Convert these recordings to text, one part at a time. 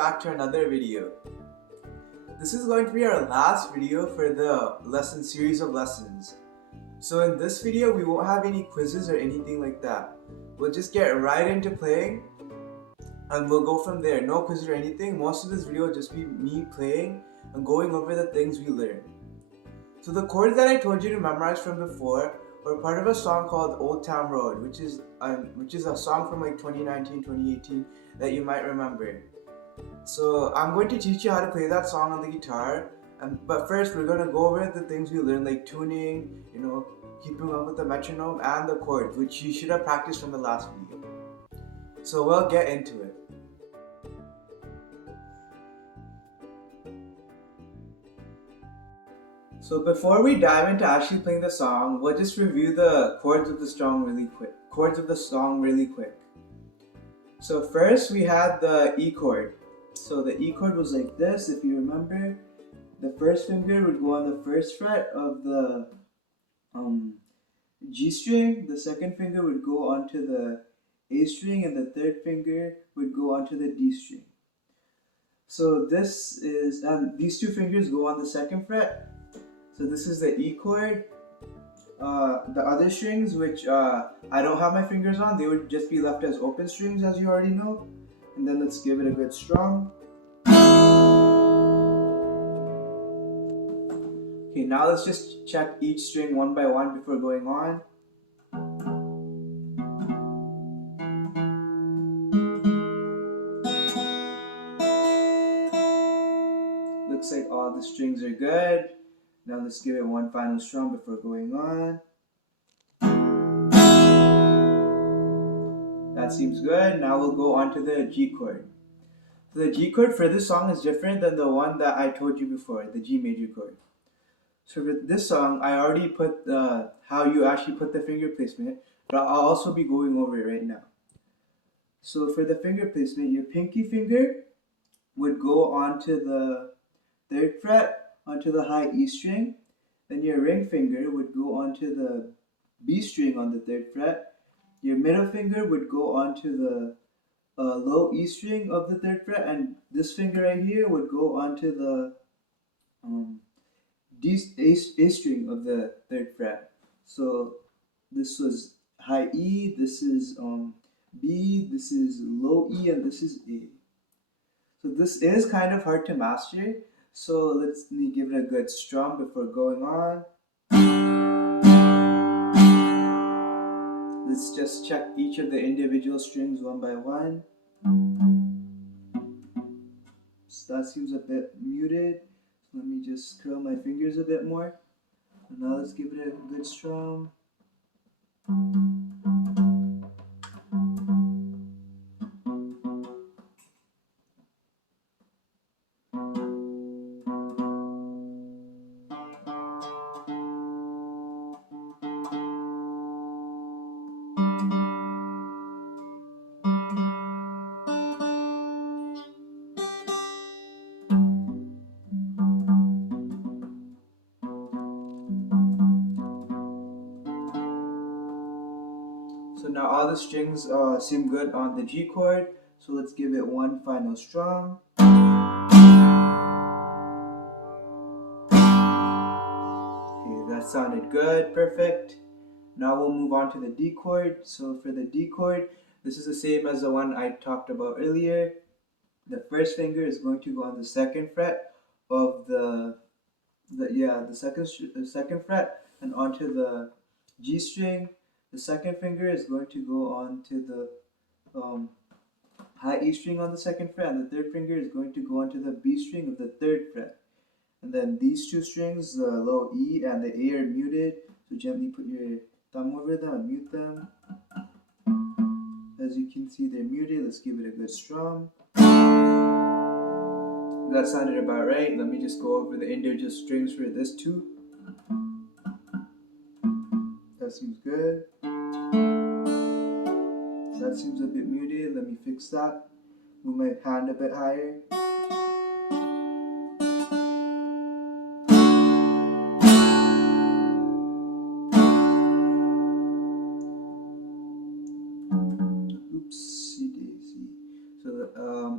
back to another video. This is going to be our last video for the lesson series of lessons. So in this video we won't have any quizzes or anything like that. We'll just get right into playing and we'll go from there. No quizzes or anything. Most of this video will just be me playing and going over the things we learned. So the chords that I told you to memorize from before were part of a song called Old Town Road, which is a song from like 2019, 2018 that you might remember. So I'm going to teach you how to play that song on the guitar, but first we're going to go over the things we learned, like tuning, keeping up with the metronome and the chords, which you should have practiced from the last video. So we'll get into it. So before we dive into actually playing the song, we'll just review the chords of the song really quick. So first we had the E chord. So the E chord was like this, if you remember. The first finger would go on the first fret of the G string, the second finger would go onto the A string, and the third finger would go onto the D string. So this is, these two fingers go on the second fret. So this is the E chord. The other strings, which I don't have my fingers on, they would just be left as open strings, as you already know. And then let's give it a good strum. Okay, now let's just check each string one by one before going on. Looks like all the strings are good. Now let's give it one final strum before going on. That seems good. Now we'll go on to the G chord. So the G chord for this song is different than the one that I told you before, the G major chord. So for this song, I already put how you actually put the finger placement, but I'll also be going over it right now. So for the finger placement, your pinky finger would go onto the third fret, onto the high E string. Then your ring finger would go onto the B string on the third fret. Your middle finger would go onto the low E string of the third fret, and this finger right here would go onto the A string of the third fret. So this was high E, this is B, this is low E, and this is A. So this is kind of hard to master. So let's give it a good strum before going on. Let's just check each of the individual strings one by one. So that seems a bit muted. So let me just curl my fingers a bit more. And now let's give it a good strum. So now all the strings seem good on the G chord, so let's give it one final strum. Okay, that sounded good, perfect. Now we'll move on to the D chord. So for the D chord, this is the same as the one I talked about earlier. The first finger is going to go on the second fret of the second fret and onto the G string. The second finger is going to go onto the high E string on the second fret, and the third finger is going to go onto the B string of the third fret. And then these two strings, the low E and the A, are muted, so gently put your thumb over them and mute them. As you can see, they're muted. Let's give it a good strum. That sounded about right. Let me just go over the individual strings for this too. That seems good. That seems a bit muted. Let me fix that. Move my hand a bit higher. Oopsie daisy. So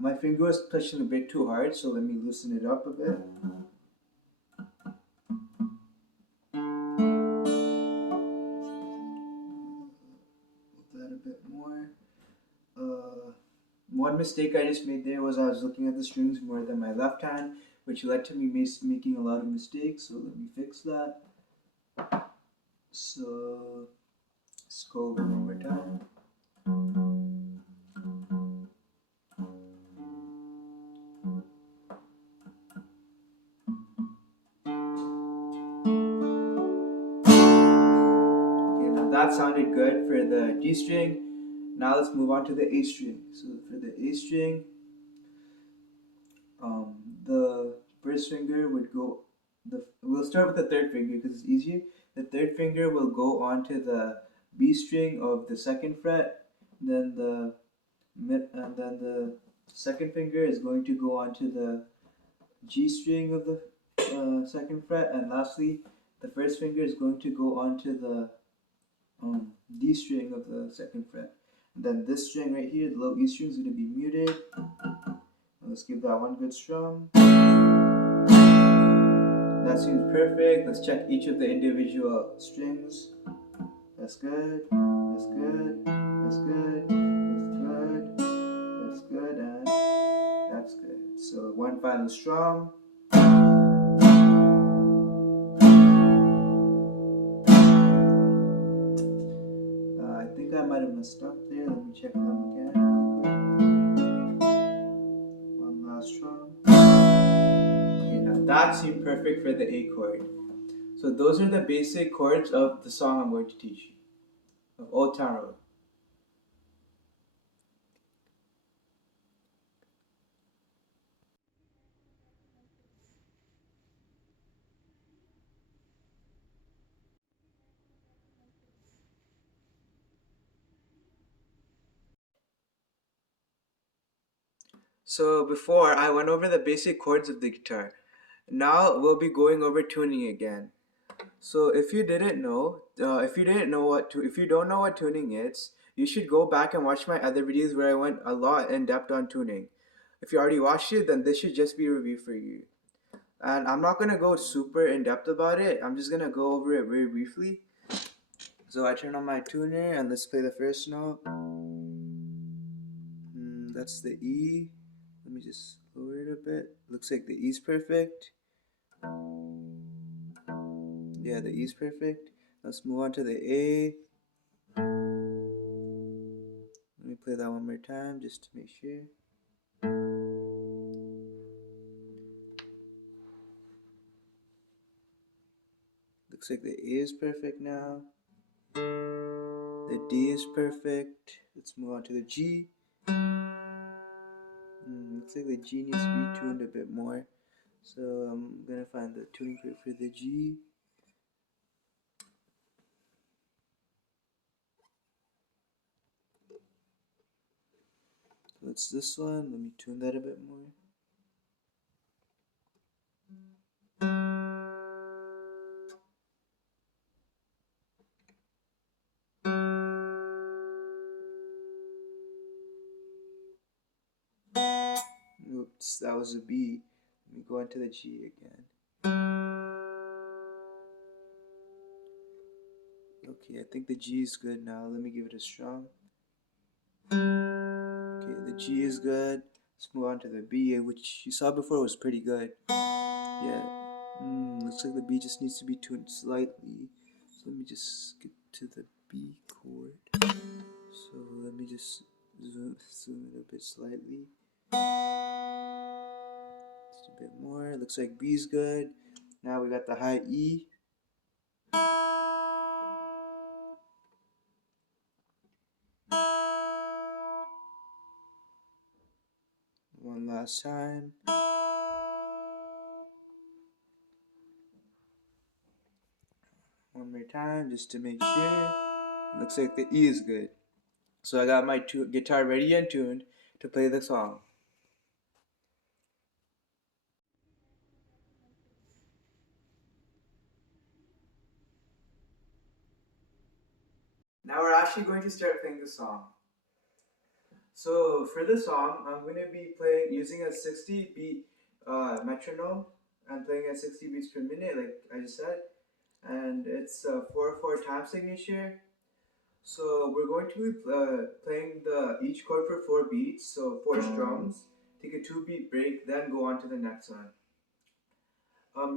my finger was touching a bit too hard, so let me loosen it up a bit. That a bit more. One mistake I just made there was I was looking at the strings more than my left hand, which led to me making a lot of mistakes. So let me fix that. So let's go over one more time. Okay, now that sounded good for the G string. Now let's move on to the A string. So for the A string, the first finger would go. We'll start with the third finger because it's easier. The third finger will go onto the B string of the second fret. Then the second finger is going to go onto the G string of the second fret, and lastly, the first finger is going to go onto the D string of the second fret. And then this string right here, the low E string, is going to be muted. Let's give that one good strum. That seems perfect. Let's check each of the individual strings. That's good. That's good. That's good. That's good. That's good. And that's good. So one final strum. I think I might have messed up there. Let me check them again really quick. One last strum. Okay, now that seemed perfect for the A chord. So those are the basic chords of the song I'm going to teach you, of Old Town Road. So before I went over the basic chords of the guitar. Now we'll be going over tuning again. So if you didn't know, if you don't know what tuning is, you should go back and watch my other videos where I went a lot in depth on tuning. If you already watched it, then this should just be a review for you. And I'm not gonna go super in depth about it. I'm just gonna go over it very briefly. So I turn on my tuner and let's play the first note. That's the E. Let me just lower it a bit. Looks like the E's perfect. Yeah, the E's perfect. Let's move on to the A. Let me play that one more time just to make sure. Looks like the A is perfect now. The D is perfect. Let's move on to the G. Looks like the G needs to be tuned a bit more. So I'm gonna find the tuning group for the G. So it's this one. Let me tune that a bit more. Oops, that was a B. Let me go into the G again. Okay, I think the G is good now. Let me give it a strum. Okay, the G is good. Let's move on to the B, which you saw before was pretty good. Yeah, looks like the B just needs to be tuned slightly. So let me just get to the B chord. So let me just zoom it a bit slightly. Just a bit more. Looks like B's good. Now we got the high E. One last time. One more time just to make sure. Looks like the E is good. So I got my guitar ready and tuned to play the song. Now we're actually going to start playing the song. So for this song, I'm going to be playing using a 60 beat metronome. I'm playing at 60 beats per minute, like I just said, and it's a 4/4 time signature. So we're going to be playing the each chord for 4 beats, so 4 strums. Take a 2 beat break, then go on to the next one.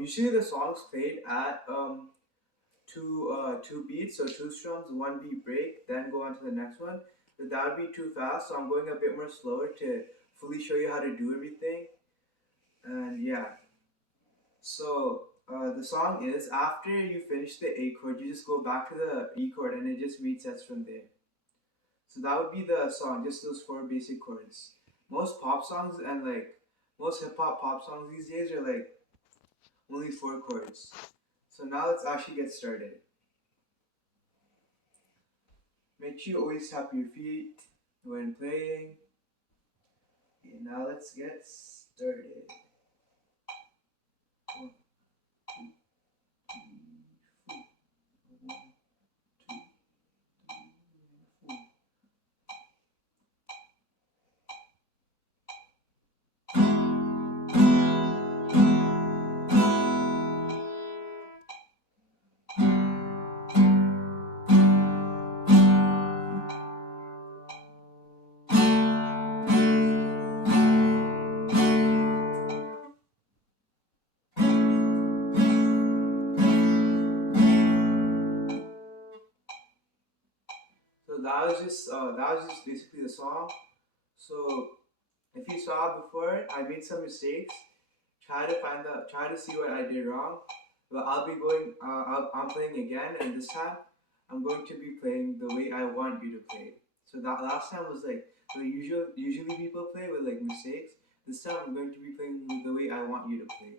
Usually the song's played at two beats, so 2 strums, 1 beat break, then go on to the next one. But that would be too fast, so I'm going a bit more slower to fully show you how to do everything. And yeah, so the song is after you finish the A chord, you just go back to the E chord and it just resets from there. So that would be the song, just those 4 basic chords. Most pop songs and like most hip hop pop songs these days are like only 4 chords. So now let's actually get started. Make sure you always tap your feet when playing. Okay, now let's get started. 1, 2, 3, 4. 1, 2, 3, 4. So that was just basically the song. So if you saw it before, I made some mistakes. Try to see what I did wrong. But I'll be going. I'm playing again, and this time I'm going to be playing the way I want you to play. So that last time was like the usually people play with like mistakes. This time I'm going to be playing the way I want you to play.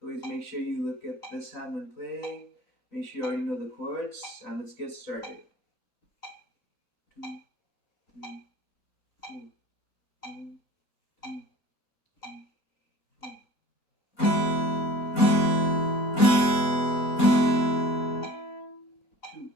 So always make sure you look at this hand when playing. Make sure you already know the chords, and let's get started. 2, 3, 4. 1, 2, 3, 4. 2.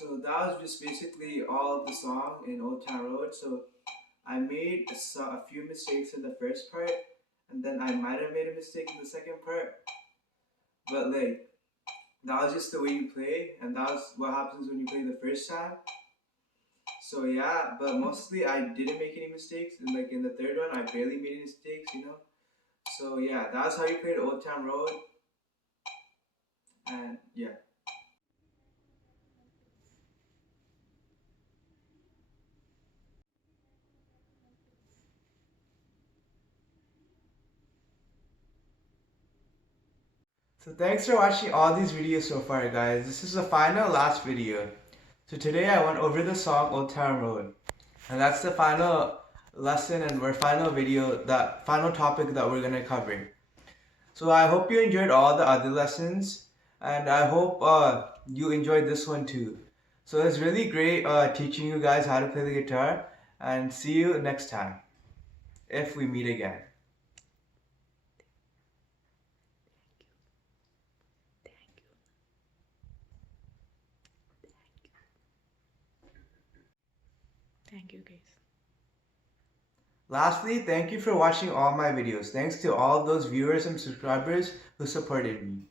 So that was just basically all of the song in Old Town Road. So I made a few mistakes in the first part, and then I might have made a mistake in the second part. But like that was just the way you play, and that was what happens when you play the first time. So yeah, but mostly I didn't make any mistakes, and like in the third one, I barely made any mistakes. So yeah, that's how you played Old Town Road, and yeah. So thanks for watching all these videos so far, guys. This is the final last video. So today I went over the song Old Town Road. And that's the final lesson and our final video, that final topic that we're gonna cover. So I hope you enjoyed all the other lessons, and I hope you enjoyed this one too. So it's really great teaching you guys how to play the guitar, and see you next time, if we meet again. Thank you, guys. Lastly, thank you for watching all my videos. Thanks to all of those viewers and subscribers who supported me.